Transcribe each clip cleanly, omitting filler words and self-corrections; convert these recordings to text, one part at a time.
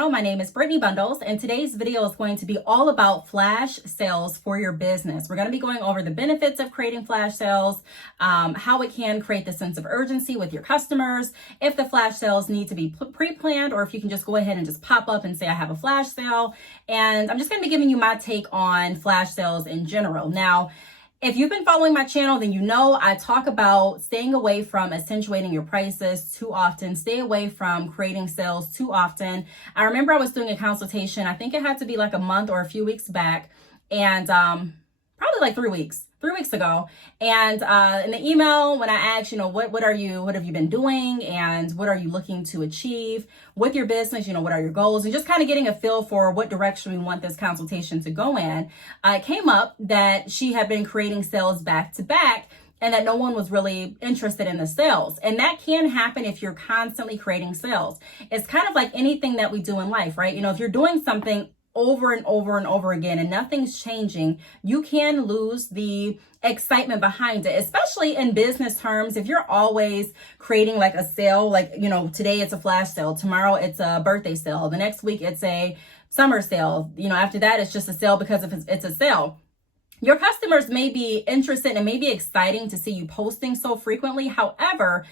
channel. My name is Brittney Bundles, and today's video is going to be all about flash sales for your business. We're going to be going over the benefits of creating flash sales, how it can create the sense of urgency with your customers, if the flash sales need to be pre-planned, or if you can just go ahead and just pop up and say, I have a flash sale. And I'm just going to be giving you my take on flash sales in general. Now, if you've been following my channel, then you know I talk about staying away from accentuating your prices too often, stay away from creating sales too often. I remember I was doing a consultation, I think it had to be like a month or a few weeks back, and probably like 3 weeks ago. And in the email, when I asked, what have you been doing and what are you looking to achieve with your business? What are your goals? And just kind of getting a feel for what direction we want this consultation to go in. It came up that she had been creating sales back to back and that no one was really interested in the sales. And that can happen if you're constantly creating sales. It's kind of like anything that we do in life, right? If you're doing something over and over and over again and nothing's changing, you can lose the excitement behind it, especially in business terms. If you're always creating like a sale, like, today it's a flash sale, tomorrow it's a birthday sale, the next week it's a summer sale, after that it's just a sale because it's a sale. Your customers may be interested and may be exciting to see you posting so frequently. However,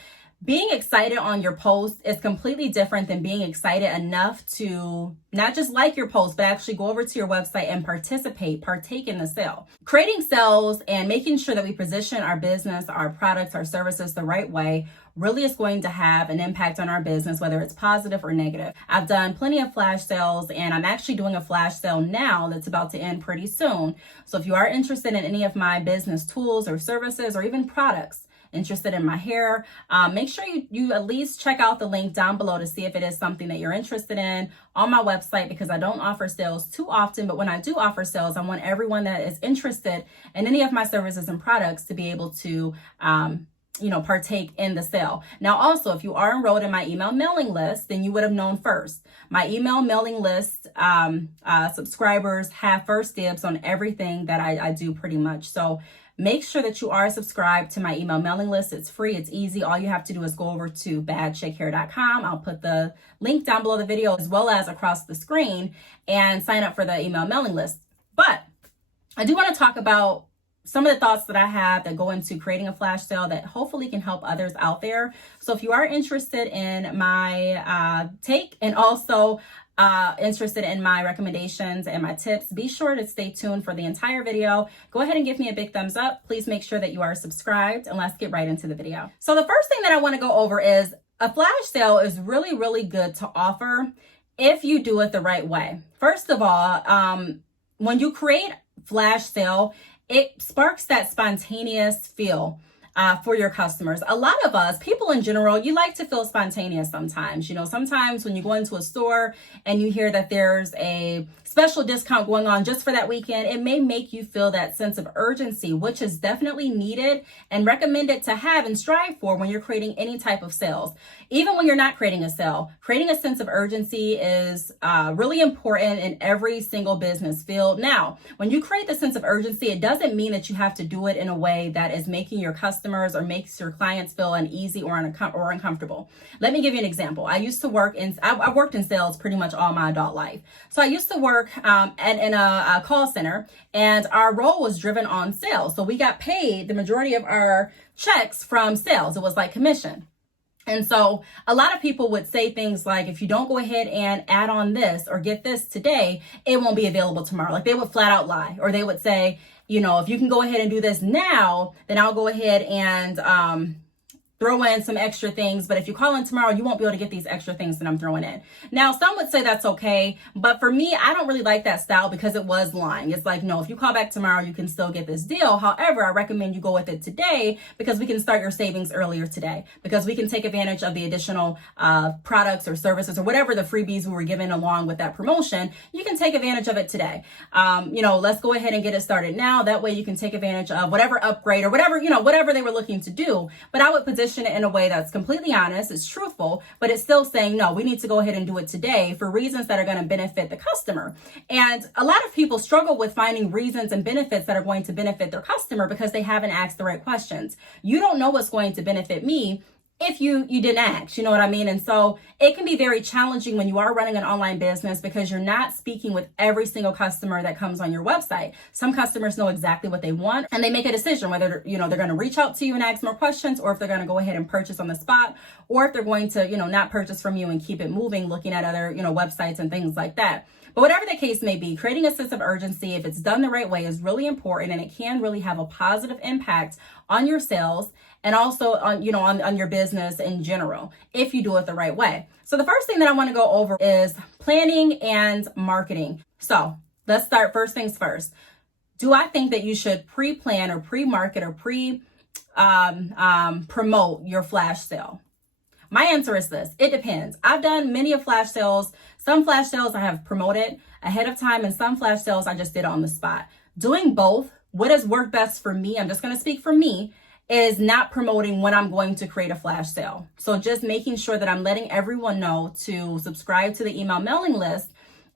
being excited on your post is completely different than being excited enough to not just like your post, but actually go over to your website and partake in the sale. Creating sales and making sure that we position our business, our products, our services the right way really is going to have an impact on our business, whether it's positive or negative. I've done plenty of flash sales, and I'm actually doing a flash sale now that's about to end pretty soon. So if you are interested in any of my business tools or services or even products, interested in my hair, make sure you at least check out the link down below to see if it is something that you're interested in on my website, because I don't offer sales too often, but when I do offer sales, I want everyone that is interested in any of my services and products to be able to partake in the sale. Now, also, if you are enrolled in my email mailing list, then you would have known first. My email mailing list subscribers have first dibs on everything that I do pretty much. So make sure that you are subscribed to my email mailing list. It's free. It's easy. All you have to do is go over to badchickhair.com. I'll put the link down below the video as well as across the screen and sign up for the email mailing list. But I do want to talk about some of the thoughts that I have that go into creating a flash sale that hopefully can help others out there. So if you are interested in my take and also interested in my recommendations and my tips, be sure to stay tuned for the entire video. Go ahead and give me a big thumbs up. Please make sure that you are subscribed, and let's get right into the video. So the first thing that I want to go over is a flash sale is really, really good to offer if you do it the right way. First of all, when you create flash sale, it sparks that spontaneous feel for your customers. A lot of us, people in general, you like to feel spontaneous sometimes. Sometimes when you go into a store and you hear that there's a special discount going on just for that weekend, it may make you feel that sense of urgency, which is definitely needed and recommended to have and strive for when you're creating any type of sales. Even when you're not creating a sale, creating a sense of urgency is really important in every single business field. Now, when you create the sense of urgency, it doesn't mean that you have to do it in a way that is making your customers or makes your clients feel uneasy or uncomfortable. Let me give you an example. I worked in sales pretty much all my adult life. So I used to work in a call center, and our role was driven on sales. So we got paid the majority of our checks from sales. It was like commission. And so a lot of people would say things like, if you don't go ahead and add on this or get this today, it won't be available tomorrow. Like they would flat out lie, or they would say, if you can go ahead and do this now, then I'll go ahead and throw in some extra things, but if you call in tomorrow, you won't be able to get these extra things that I'm throwing in. Now, some would say that's okay, but for me, I don't really like that style because it was lying. It's like, no, if you call back tomorrow, you can still get this deal. However, I recommend you go with it today because we can start your savings earlier today, because we can take advantage of the additional products or services or whatever the freebies we were given along with that promotion. You can take advantage of it today. Let's go ahead and get it started now. That way you can take advantage of whatever upgrade or whatever they were looking to do. But I would position it in a way that's completely honest, it's truthful, but it's still saying, no, we need to go ahead and do it today for reasons that are going to benefit the customer. And a lot of people struggle with finding reasons and benefits that are going to benefit their customer because they haven't asked the right questions. You don't know what's going to benefit me if you didn't ask, you know what I mean? And so it can be very challenging when you are running an online business because you're not speaking with every single customer that comes on your website. Some customers know exactly what they want and they make a decision whether, they're going to reach out to you and ask more questions, or if they're going to go ahead and purchase on the spot, or if they're going to, not purchase from you and keep it moving, looking at other, websites and things like that. But whatever the case may be, creating a sense of urgency, if it's done the right way, is really important, and it can really have a positive impact on your sales and also on your business in general, if you do it the right way. So the first thing that I want to go over is planning and marketing. So let's start first things first. Do I think that you should pre-plan or pre-market or promote your flash sale? My answer is this: it depends. I've done many of flash sales. Some flash sales I have promoted ahead of time, and some flash sales I just did on the spot. Doing both, what has worked best for me, I'm just going to speak for me, is not promoting when I'm going to create a flash sale. So just making sure that I'm letting everyone know to subscribe to the email mailing list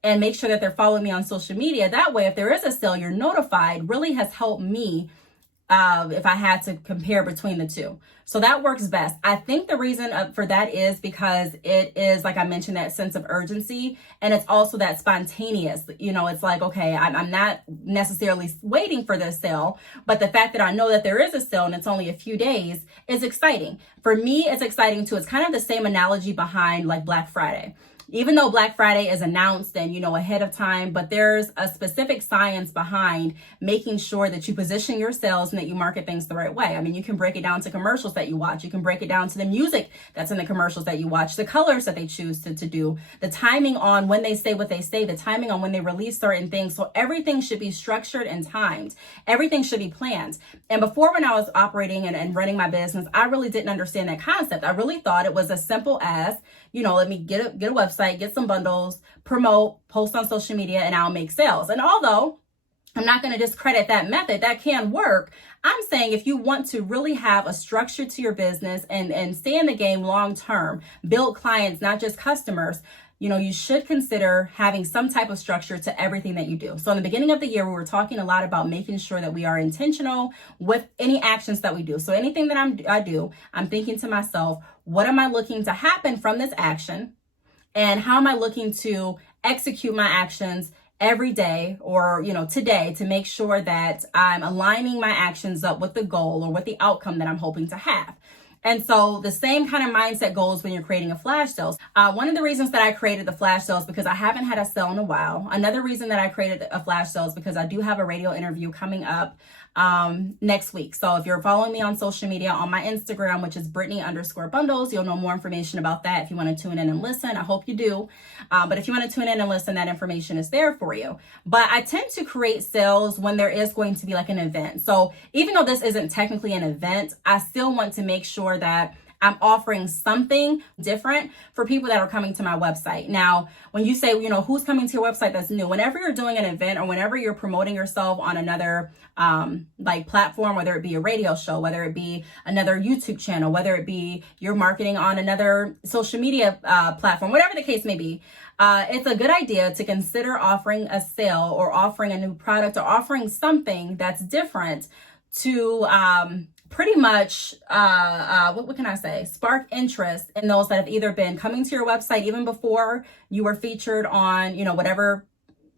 and make sure that they're following me on social media. That way, if there is a sale, you're notified, really has helped me if I had to compare between the two. So that works best. I think the reason for that is because it is, like I mentioned, that sense of urgency, and it's also that spontaneous. It's like, okay, I'm not necessarily waiting for this sale, but the fact that I know that there is a sale and it's only a few days is exciting. For me, it's exciting too. It's kind of the same analogy behind like Black Friday. Even though Black Friday is announced and, ahead of time, but there's a specific science behind making sure that you position your sales and that you market things the right way. I mean, you can break it down to commercials that you watch. You can break it down to the music that's in the commercials that you watch, the colors that they choose to do, the timing on when they say what they say, the timing on when they release certain things. So everything should be structured and timed. Everything should be planned. And before, when I was operating and running my business, I really didn't understand that concept. I really thought it was as simple as, let me get a website, get some bundles, promote, post on social media, and I'll make sales. And although I'm not going to discredit that method, that can work, I'm saying if you want to really have a structure to your business and stay in the game long term, build clients, not just customers, you should consider having some type of structure to everything that you do. So in the beginning of the year, we were talking a lot about making sure that we are intentional with any actions that we do. So anything that I do, I'm thinking to myself, what am I looking to happen from this action? And how am I looking to execute my actions every day or, today, to make sure that I'm aligning my actions up with the goal or with the outcome that I'm hoping to have? And so the same kind of mindset goes when you're creating a flash sales. One of the reasons that I created the flash sales because I haven't had a sale in a while. Another reason that I created a flash sales because I do have a radio interview coming up next week. So if you're following me on social media, on my Instagram, which is Brittney_bundles, you'll know more information about that if you want to tune in and listen. I hope you do. But if you want to tune in and listen, that information is there for you. But I tend to create sales when there is going to be like an event. So even though this isn't technically an event, I still want to make sure that I'm offering something different for people that are coming to my website. Now, when you say, who's coming to your website that's new, whenever you're doing an event or whenever you're promoting yourself on another platform, whether it be a radio show, whether it be another YouTube channel, whether it be you're marketing on another social media platform, whatever the case may be, it's a good idea to consider offering a sale or offering a new product or offering something that's different to pretty much, what can I say? Spark interest in those that have either been coming to your website even before you were featured on, whatever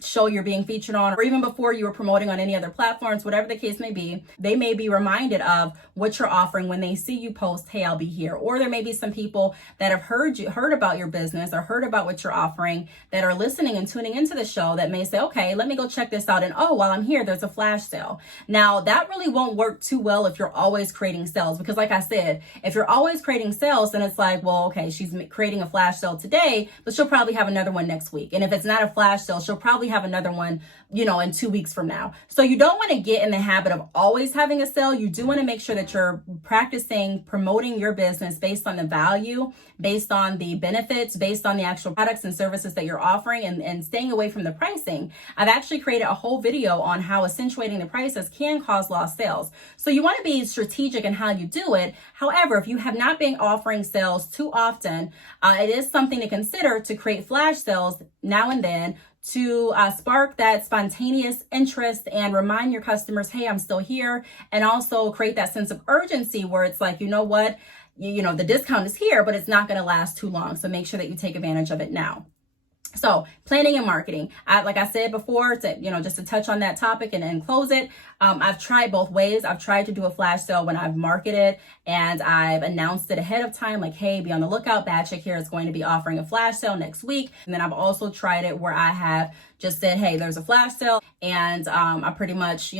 show you're being featured on, or even before you were promoting on any other platforms, whatever the case may be. They may be reminded of what you're offering when they see you post, hey, I'll be here. Or there may be some people that have heard about your business or heard about what you're offering that are listening and tuning into the show that may say, okay, let me go check this out. And oh, while I'm here, there's a flash sale. Now that really won't work too well if you're always creating sales, because like I said, if you're always creating sales, then it's like, well, okay, she's creating a flash sale today, but she'll probably have another one next week. And if it's not a flash sale, she'll probably have another one, in 2 weeks from now. So you don't want to get in the habit of always having a sale. You do want to make sure that you're practicing promoting your business based on the value, based on the benefits, based on the actual products and services that you're offering, and staying away from the pricing. I've actually created a whole video on how accentuating the prices can cause lost sales. So you want to be strategic in how you do it. However, if you have not been offering sales too often, it is something to consider to create flash sales now and then to spark that spontaneous interest and remind your customers, hey, I'm still here. And also create that sense of urgency where it's like, you know what? the discount is here, but it's not going to last too long. So make sure that you take advantage of it now. So planning and marketing, like I said before, just to touch on that topic and close it. I've tried both ways. I've tried to do a flash sale when I've marketed and I've announced it ahead of time, like, hey, be on the lookout. Bad Chick here is going to be offering a flash sale next week. And then I've also tried it where I have just said, hey, there's a flash sale, and I pretty much,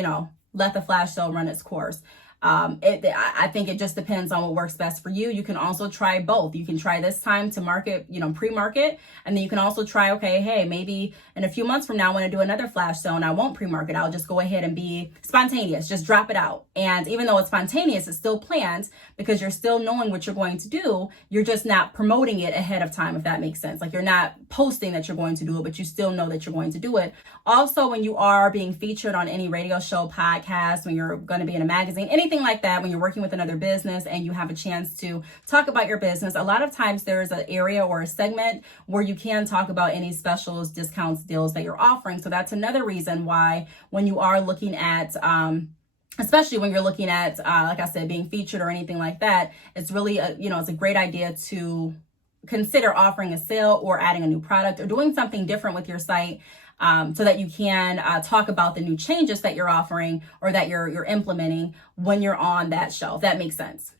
let the flash sale run its course. I think it just depends on what works best for you. You can also try both. You can try this time to market, pre-market, and then you can also try, okay, hey, maybe in a few months from now, I want to do another flash sale and I won't pre-market. I'll just go ahead and be spontaneous, just drop it out. And even though it's spontaneous, it's still planned because you're still knowing what you're going to do. You're just not promoting it ahead of time, if that makes sense. Like, you're not posting that you're going to do it, but you still know that you're going to do it. Also, when you are being featured on any radio show, podcast, when you're going to be in a magazine, anything like that, when you're working with another business and you have a chance to talk about your business, a lot of times there's an area or a segment where you can talk about any specials, discounts, deals that you're offering. So that's another reason why when you are looking at, especially when you're looking at, like I said, being featured or anything like that, it's really, it's a great idea to consider offering a sale or adding a new product or doing something different with your site. So that you can talk about the new changes that you're offering or that you're implementing when you're on that show, if that makes sense.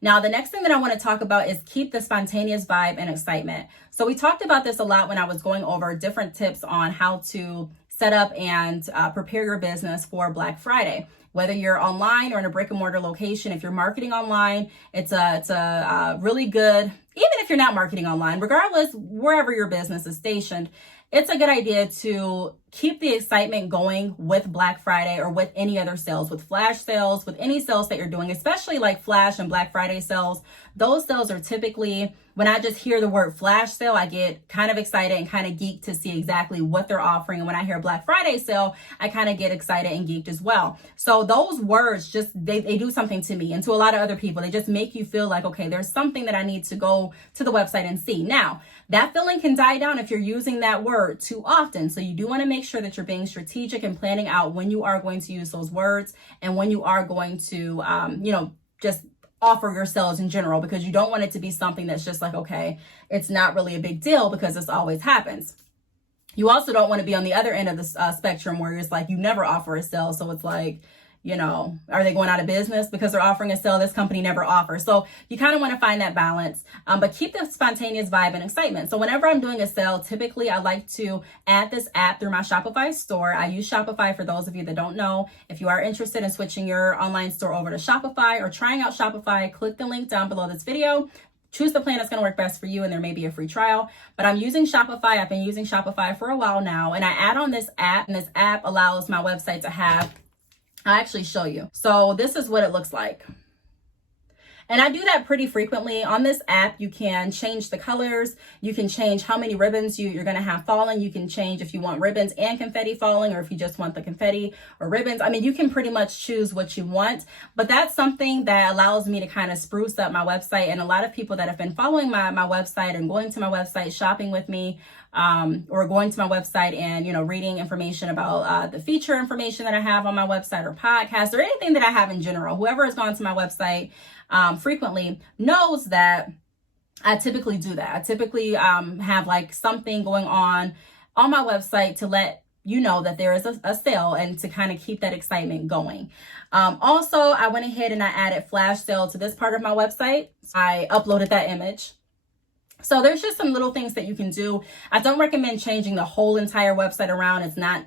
Now, the next thing that I want to talk about is keep the spontaneous vibe and excitement. So we talked about this a lot when I was going over different tips on how to set up and prepare your business for Black Friday. Whether you're online or in a brick and mortar location, if you're marketing online, it's a really good, even if you're not marketing online, regardless, wherever your business is stationed, it's a good idea to keep the excitement going with Black Friday or with any other sales, with flash sales, with any sales that you're doing, especially like Flash and Black Friday sales. Those sales are typically, when I just hear the word flash sale, I get kind of excited and kind of geeked to see exactly what they're offering. And when I hear Black Friday sale, I kind of get excited and geeked as well. So those words just, they do something to me and to a lot of other people. They just make you feel like, okay, there's something that I need to go to the website and see. Now, that feeling can die down if you're using that word too often. So you do want to make sure that you're being strategic and planning out when you are going to use those words and when you are going to, just offer your sales in general, because you don't want it to be something that's just like, okay, it's not really a big deal because this always happens. You also don't want to be on the other end of the spectrum where it's like you never offer a sale. So it's like, are they going out of business because they're offering a sale this company never offers? So you kind of want to find that balance, but keep the spontaneous vibe and excitement. So whenever I'm doing a sale, typically I like to add this app through my Shopify store. I use Shopify for those of you that don't know. If you are interested in switching your online store over to Shopify or trying out Shopify, click the link down below this video. Choose the plan that's going to work best for you, and there may be a free trial. But I'm using Shopify. I've been using Shopify for a while now, and I add on this app, and this app allows my website to have, I'll actually show you. So this is what it looks like. And I do that pretty frequently. On this app, you can change the colors. You can change how many ribbons you're going to have falling. You can change if you want ribbons and confetti falling, or if you just want the confetti or ribbons. I mean, you can pretty much choose what you want, but that's something that allows me to kind of spruce up my website. And a lot of people that have been following my website and going to my website, shopping with me, or going to my website and, reading information about the feature information that I have on my website or podcast or anything that I have in general. Whoever has gone to my website frequently knows that I typically do that. I typically have like something going on my website to let you know that there is a sale and to kind of keep that excitement going. Also, I went ahead and I added flash sale to this part of my website. I uploaded that image. So there's just some little things that you can do. I don't recommend changing the whole entire website around. It's not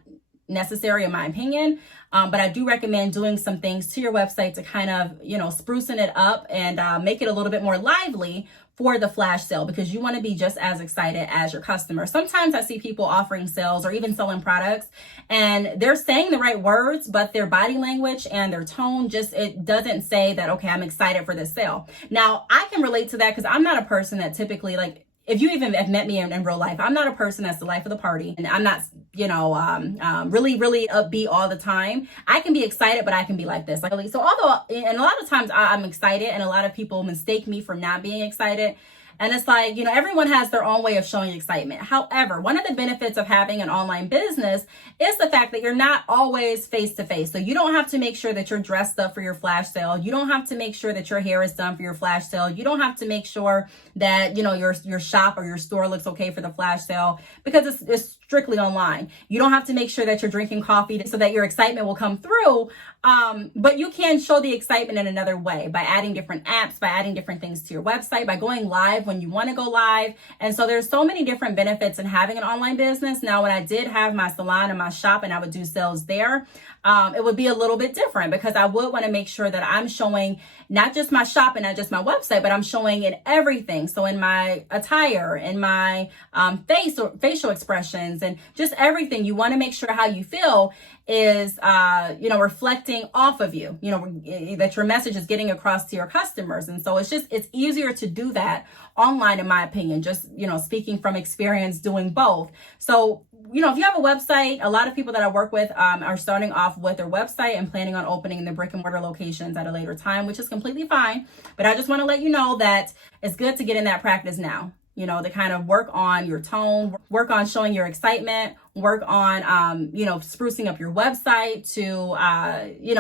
necessary in my opinion. But I do recommend doing some things to your website to kind of, sprucing it up and make it a little bit more lively for the flash sale, because you want to be just as excited as your customer. Sometimes I see people offering sales or even selling products and they're saying the right words, but their body language and their tone it doesn't say that, okay, I'm excited for this sale. Now, I can relate to that because I'm not a person that typically, like, if you even have met me in real life, I'm not a person that's the life of the party. And I'm not, really, really upbeat all the time. I can be excited, but I can be like this. So although, and a lot of times I'm excited and a lot of people mistake me for not being excited. And it's like, everyone has their own way of showing excitement. However, one of the benefits of having an online business is the fact that you're not always face to face. So you don't have to make sure that you're dressed up for your flash sale. You don't have to make sure that your hair is done for your flash sale. You don't have to make sure that, your shop or your store looks okay for the flash sale, because it's strictly online. You don't have to make sure that you're drinking coffee so that your excitement will come through. But you can show the excitement in another way by adding different apps, by adding different things to your website, by going live when you want to go live. And so there's so many different benefits in having an online business. Now, when I did have my salon and my shop and I would do sales there, it would be a little bit different, because I would want to make sure that I'm showing not just my shop and not just my website, but I'm showing in everything. So in my attire, in my facial expressions, and just everything, you want to make sure how you feel is, reflecting off of you, that your message is getting across to your customers. And so it's easier to do that online, in my opinion, just, speaking from experience doing both. So, if you have a website, a lot of people that I work with are starting off with their website and planning on opening the brick and mortar locations at a later time, which is completely fine. But I just want to let you know that it's good to get in that practice now. To kind of work on your tone, work on showing your excitement, work on, sprucing up your website to,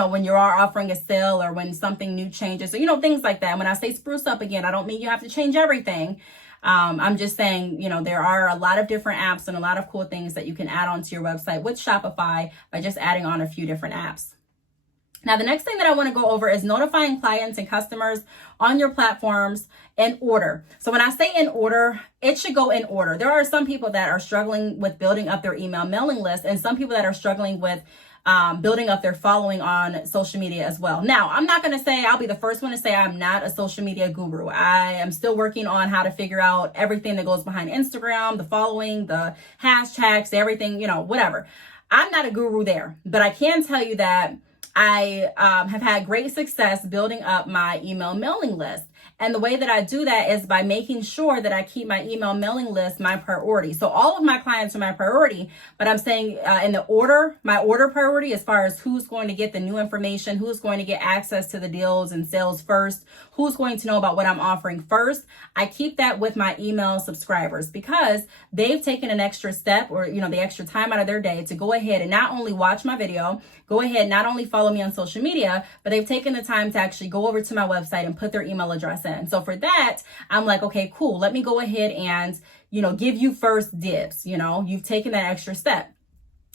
when you are offering a sale or when something new changes. So, things like that. When I say spruce up, again, I don't mean you have to change everything. I'm just saying, there are a lot of different apps and a lot of cool things that you can add onto your website with Shopify by just adding on a few different apps. Now, the next thing that I want to go over is notifying clients and customers on your platforms in order. So when I say in order, it should go in order. There are some people that are struggling with building up their email mailing list, and some people that are struggling with building up their following on social media as well. Now, I'm not going to say, I'll be the first one to say I'm not a social media guru. I am still working on how to figure out everything that goes behind Instagram, the following, the hashtags, everything, whatever. I'm not a guru there, but I can tell you that I have had great success building up my email mailing list. And the way that I do that is by making sure that I keep my email mailing list my priority. So all of my clients are my priority, but I'm saying in the order, my order priority as far as who's going to get the new information, who's going to get access to the deals and sales first, who's going to know about what I'm offering first. I keep that with my email subscribers, because they've taken an extra step, or, the extra time out of their day to go ahead and not only watch my video, go ahead, not only follow me on social media, but they've taken the time to actually go over to my website and put their email address in. So for that, I'm like, okay, cool. Let me go ahead and, give you first dibs. You've taken that extra step.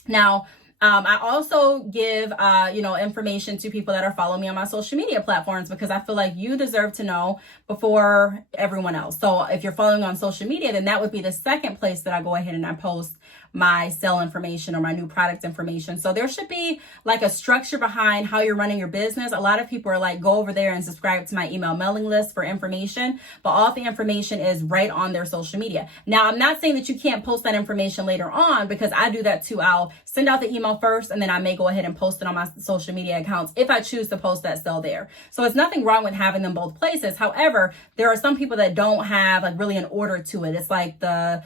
Now, I also give, information to people that are following me on my social media platforms, because I feel like you deserve to know before everyone else. So if you're following on social media, then that would be the second place that I go ahead and I post my sale information or my new product information. So there should be like a structure behind how you're running your business. A lot of people are like, go over there and subscribe to my email mailing list for information, but all of the information is right on their social media. Now, I'm not saying that you can't post that information later on, because I do that too. I'll send out the email first, and then I may go ahead and post it on my social media accounts if I choose to post that sale there. So it's nothing wrong with having them both places. However, there are some people that don't have like really an order to it. It's like the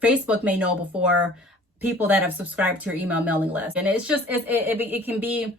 Facebook may know before people that have subscribed to your email mailing list. And it's just, it can be,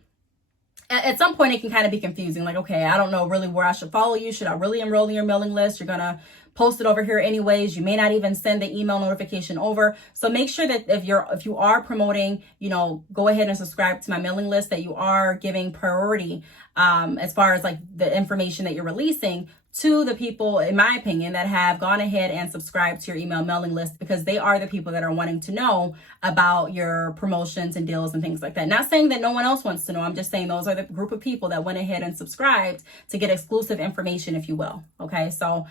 at some point it can kind of be confusing. Like, okay, I don't know really where I should follow you. Should I really enroll in your mailing list? You're going to post it over here anyways. You may not even send the email notification over. So make sure that if you are promoting, go ahead and subscribe to my mailing list, that you are giving priority as far as like the information that you're releasing to the people, in my opinion, that have gone ahead and subscribed to your email mailing list, because they are the people that are wanting to know about your promotions and deals and things like that. Not saying that no one else wants to know. I'm just saying those are the group of people that went ahead and subscribed to get exclusive information, if you will. Okay, so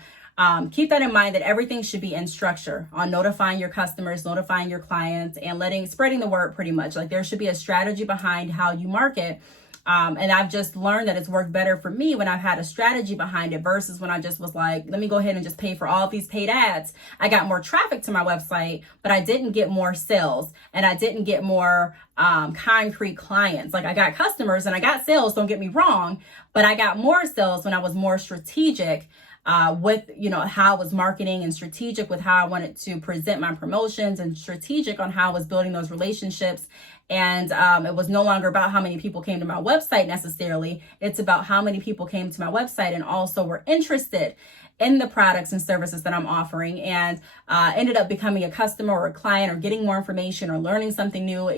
keep that in mind, that everything should be in structure on notifying your customers, notifying your clients, and spreading the word pretty much. Like there should be a strategy behind how you market. And I've just learned that it's worked better for me when I've had a strategy behind it versus when I just was like, let me go ahead and just pay for all of these paid ads. I got more traffic to my website, but I didn't get more sales, and I didn't get more concrete clients. Like I got customers and I got sales, don't get me wrong, but I got more sales when I was more strategic with, how I was marketing and strategic with how I wanted to present my promotions and strategic on how I was building those relationships. And it was no longer about how many people came to my website necessarily. It's about how many people came to my website and also were interested in the products and services that I'm offering, and ended up becoming a customer or a client or getting more information or learning something new.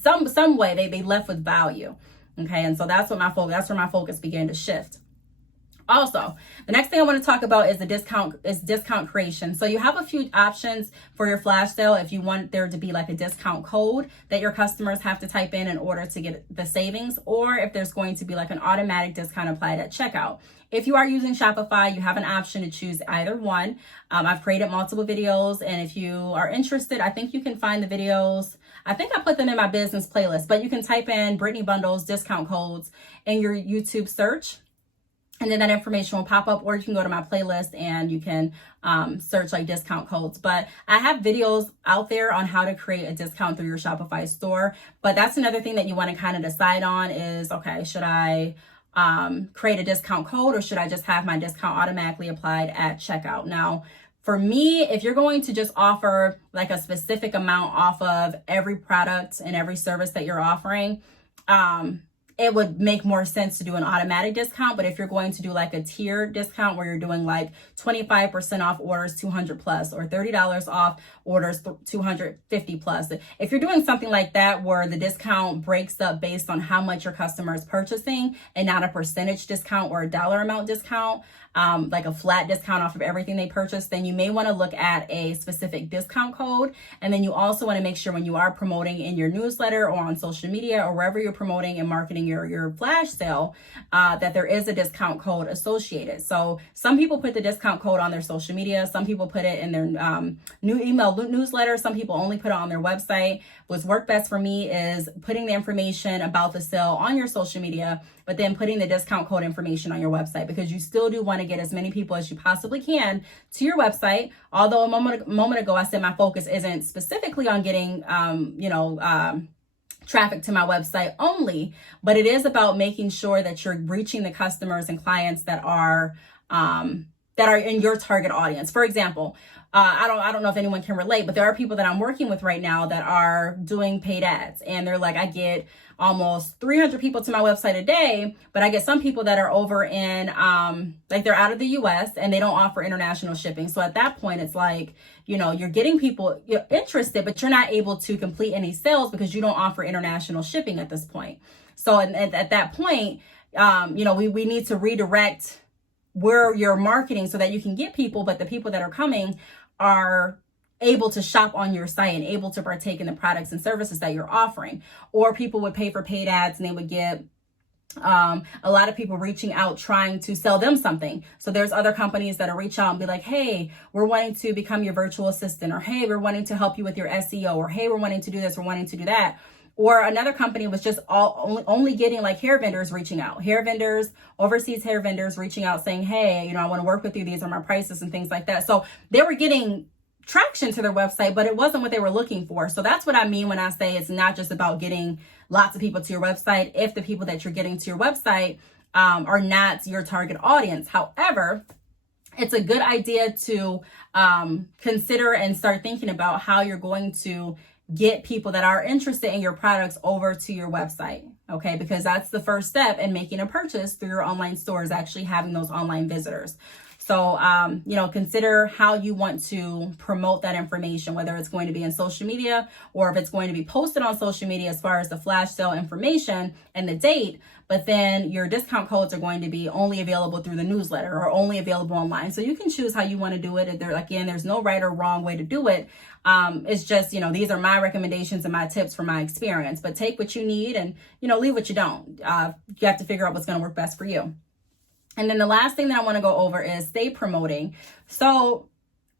Some way they left with value. Okay, and so that's where my focus began to shift. Also, the next thing I want to talk about is discount creation. So you have a few options for your flash sale if you want there to be like a discount code that your customers have to type in order to get the savings, or if there's going to be like an automatic discount applied at checkout. If you are using Shopify, you have an option to choose either one. I've created multiple videos, and if you are interested, I think you can find the videos. I think I put them in my business playlist, but you can type in Brittney Bundles discount codes in your YouTube search, and then that information will pop up, or you can go to my playlist and you can search like discount codes. But I have videos out there on how to create a discount through your Shopify store. But that's another thing that you want to kind of decide on is, okay, should I create a discount code, or should I just have my discount automatically applied at checkout? Now, for me, if you're going to just offer like a specific amount off of every product and every service that you're offering, it would make more sense to do an automatic discount. But if you're going to do like a tier discount where you're doing like 25% off orders 200 plus, or $30 off orders 250 plus, if you're doing something like that where the discount breaks up based on how much your customer is purchasing and not a percentage discount or a dollar amount discount, like a flat discount off of everything they purchase, then you may want to look at a specific discount code. And then you also want to make sure when you are promoting in your newsletter or on social media or wherever you're promoting and marketing your flash sale, that there is a discount code associated. So some people put the discount code on their social media. Some people put it in their new email newsletter. Some people only put it on their website. What's worked best for me is putting the information about the sale on your social media, but then putting the discount code information on your website, because you still do want to get as many people as you possibly can to your website. Although a moment ago, I said my focus isn't specifically on getting, traffic to my website only, but it is about making sure that you're reaching the customers and clients that are in your target audience. For example, I don't know if anyone can relate, but there are people that I'm working with right now that are doing paid ads, and they're like, I get almost 300 people to my website a day, but I get some people that are over in, like they're out of the US and they don't offer international shipping. So at that point, it's like, you're getting people interested, but you're not able to complete any sales because you don't offer international shipping at this point. So at that point, we need to redirect where you're marketing so that you can get people, but the people that are coming are able to shop on your site and able to partake in the products and services that you're offering. Or people would pay for paid ads and they would get a lot of people reaching out trying to sell them something. So there's other companies that'll reach out and be like, hey, we're wanting to become your virtual assistant, or hey, we're wanting to help you with your SEO, or hey, we're wanting to do this, we're wanting to do that. Or another company was just only getting like hair vendors reaching out, overseas hair vendors reaching out saying, hey, I want to work with you. These are my prices and things like that. So they were getting traction to their website, but it wasn't what they were looking for. So that's what I mean when I say it's not just about getting lots of people to your website if the people that you're getting to your website are not your target audience. However, it's a good idea to consider and start thinking about how you're going to get people that are interested in your products over to your website. Okay, because that's the first step in making a purchase through your online store, is actually having those online visitors. So, consider how you want to promote that information, whether it's going to be in social media or if it's going to be posted on social media as far as the flash sale information and the date. But then your discount codes are going to be only available through the newsletter or only available online. So you can choose how you want to do it. There's no right or wrong way to do it. It's just, these are my recommendations and my tips from my experience. But take what you need and, leave what you don't. You have to figure out what's going to work best for you. And then the last thing that I want to go over is stay promoting. So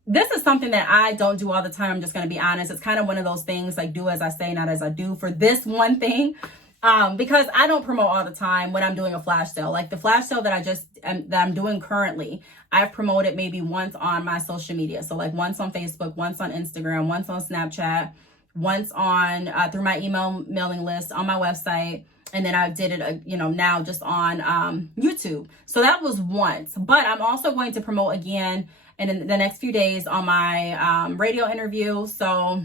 this is something that I don't do all the time. I'm just going to be honest. It's kind of one of those things like do as I say, not as I do for this one thing. Because I don't promote all the time when I'm doing a flash sale. Like the flash sale that I'm doing currently, I've promoted maybe once on my social media. So like once on Facebook, once on Instagram, once on Snapchat, once on through my email mailing list, on my website. And then I did it, now just on YouTube. So that was once. But I'm also going to promote again in the next few days on my radio interview. So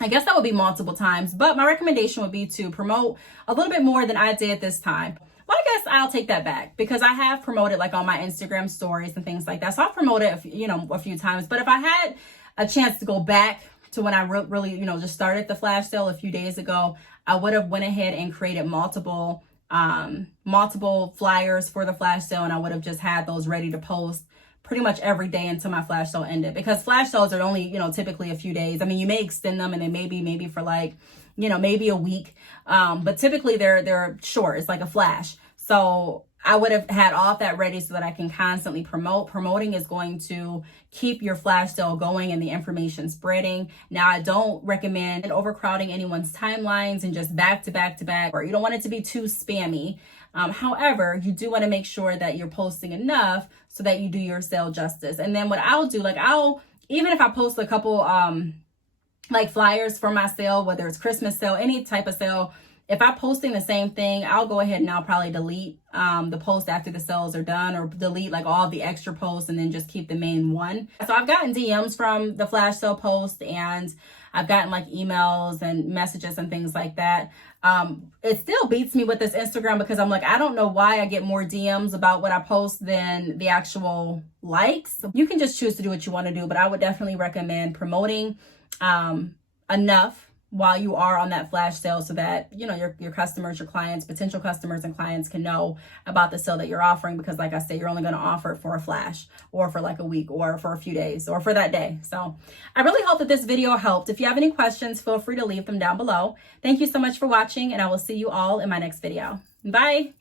I guess that would be multiple times. But my recommendation would be to promote a little bit more than I did this time. Well, I guess I'll take that back because I have promoted like on my Instagram stories and things like that. So I've promoted, a few times. But if I had a chance to go back to when I really, just started the flash sale a few days ago, I would have went ahead and created multiple flyers for the flash sale, and I would have just had those ready to post pretty much every day until my flash sale ended, because flash sales are only, typically a few days. I mean, you may extend them and they may be maybe for like, maybe a week. But typically they're short. It's like a flash. So I would have had all of that ready so that I can constantly promote. Promoting is going to keep your flash sale going and the information spreading. Now, I don't recommend overcrowding anyone's timelines and just back to back to back, or you don't want it to be too spammy. However, you do want to make sure that you're posting enough so that you do your sale justice. And then what I'll do, even if I post a couple like flyers for my sale, whether it's Christmas sale, any type of sale, if I'm posting the same thing, I'll go ahead and I'll probably delete the post after the sales are done, or delete like all the extra posts and then just keep the main one. So I've gotten DMs from the flash sale post, and I've gotten like emails and messages and things like that. It still beats me with this Instagram because I'm like, I don't know why I get more DMs about what I post than the actual likes. You can just choose to do what you want to do, but I would definitely recommend promoting enough while you are on that flash sale so that, your customers, your clients, potential customers and clients can know about the sale that you're offering, because like I said, you're only going to offer it for a flash or for like a week or for a few days or for that day. So I really hope that this video helped. If you have any questions, feel free to leave them down below. Thank you so much for watching, and I will see you all in my next video. Bye.